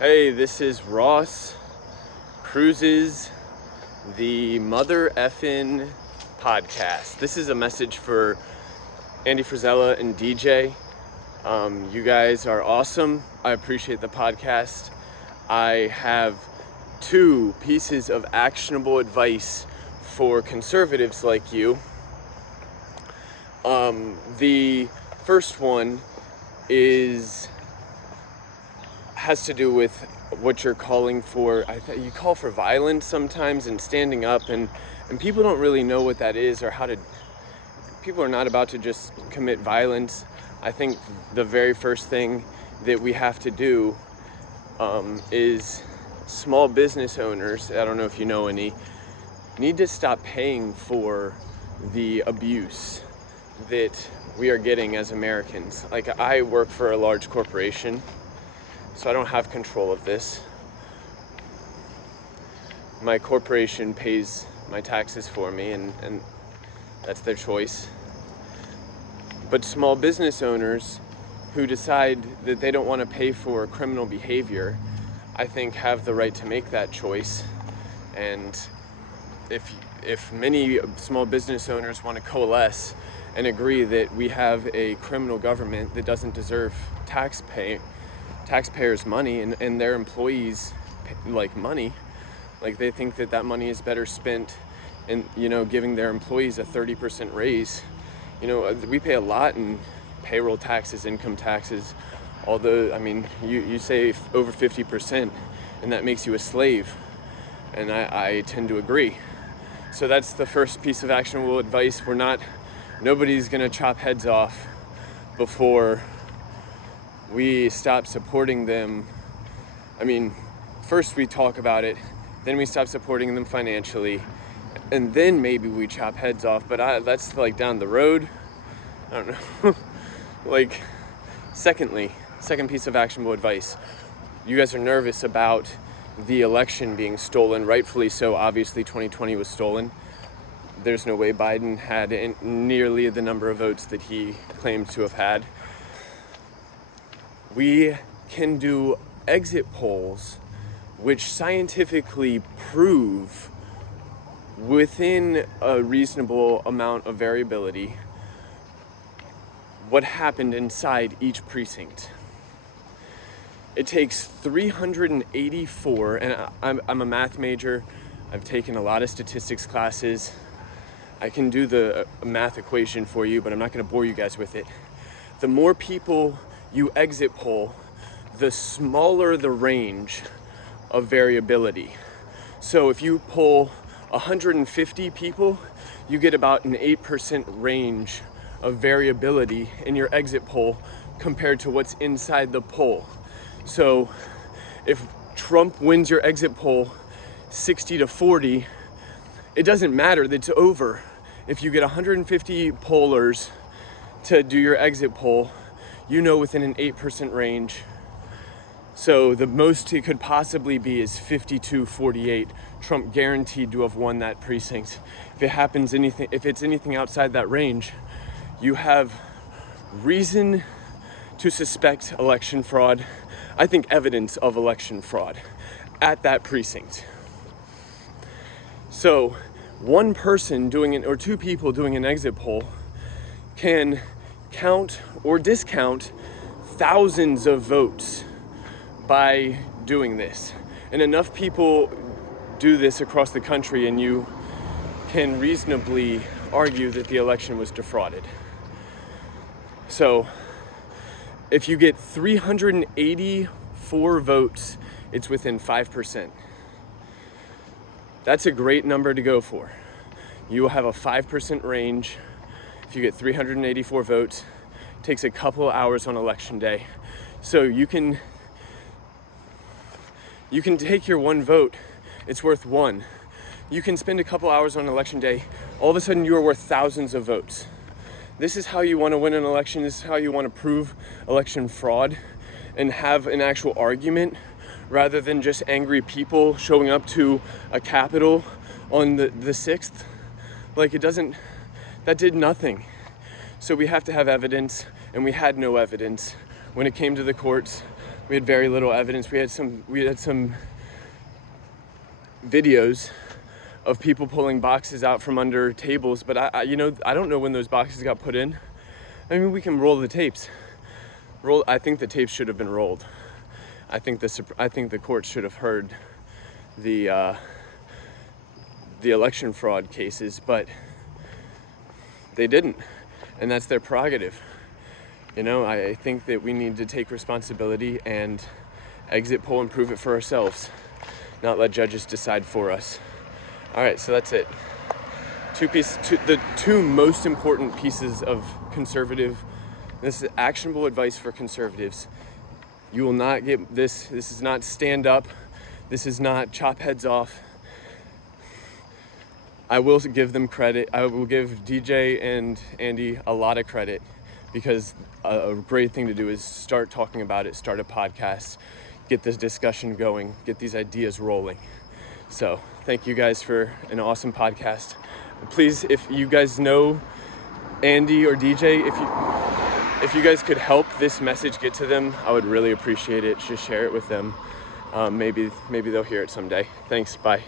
Hey, this is Ross Cruises, the Mother Effin' podcast. This is a message for Andy Frisella and DJ. You guys are awesome. I appreciate the podcast. I have two pieces of actionable advice for conservatives like you. The first one has to do with what you're calling for. You call for violence sometimes and standing up, and people don't really know what that is or how to. People are not about to just commit violence. I think the very first thing that we have to do is small business owners, I don't know if you know any, need to stop paying for the abuse that we are getting as Americans. Like, I work for a large corporation, so I don't have control of this. My corporation pays my taxes for me, and that's their choice. But small business owners who decide that they don't want to pay for criminal behavior, I think, have the right to make that choice. And if many small business owners want to coalesce and agree that we have a criminal government that doesn't deserve taxpayers' money and their employees money, like they think that money is better spent in giving their employees a 30% raise. We pay a lot in payroll taxes, income taxes, although you say over 50%, and that makes you a slave, and I tend to agree. So that's the first piece of actionable advice. Nobody's gonna chop heads off before we stop supporting them. First we talk about it, then we stop supporting them financially, and then maybe we chop heads off. But that's down the road. I don't know. Second piece of actionable advice. You guys are nervous about the election being stolen, rightfully so. Obviously 2020 was stolen. There's no way Biden had nearly the number of votes that he claimed to have had. We can do exit polls which scientifically prove, within a reasonable amount of variability, what happened inside each precinct. It takes 384, and I'm a math major. I've taken a lot of statistics classes. I can do the math equation for you, but I'm not going to bore you guys with it. The more people you exit poll, the smaller the range of variability. So if you poll 150 people, you get about an 8% range of variability in your exit poll compared to what's inside the poll. So if Trump wins your exit poll 60-40, it doesn't matter that it's over. If you get 150 pollers to do your exit poll, within an 8% range. So the most it could possibly be is 52-48. Trump guaranteed to have won that precinct. If it's anything outside that range, you have reason to suspect election fraud. I think evidence of election fraud at that precinct. So one person or two people doing an exit poll can count or discount thousands of votes by doing this. And enough people do this across the country, and you can reasonably argue that the election was defrauded. So if you get 384 votes, it's within 5%. That's a great number to go for. You will have a 5% range. If you get 384 votes, it takes a couple of hours on election day. So you can take your one vote, it's worth one. You can spend a couple hours on election day, all of a sudden you are worth thousands of votes. This is how you want to win an election. This is how you want to prove election fraud and have an actual argument, rather than just angry people showing up to a Capitol on the 6th. That did nothing. So we have to have evidence, and we had no evidence. When it came to the courts, We had very little evidence. We had some videos of people pulling boxes out from under tables, but I don't know when those boxes got put in. I mean, we can roll the tapes. I think the tapes should have been rolled. I think the court should have heard the election fraud cases, but they didn't, and that's their prerogative. You know, I think that we need to take responsibility and exit poll and prove it for ourselves, not let judges decide for us. All right, so that's it. The two most important pieces of this is actionable advice for conservatives. You will not get this. This is not stand up. This is not chop heads off. I will give them credit. I will give DJ and Andy a lot of credit, because a great thing to do is start talking about it, start a podcast, get this discussion going, get these ideas rolling. So thank you guys for an awesome podcast. Please, if you guys know Andy or DJ, if you guys could help this message get to them, I would really appreciate it. Just share it with them. Maybe they'll hear it someday. Thanks, bye.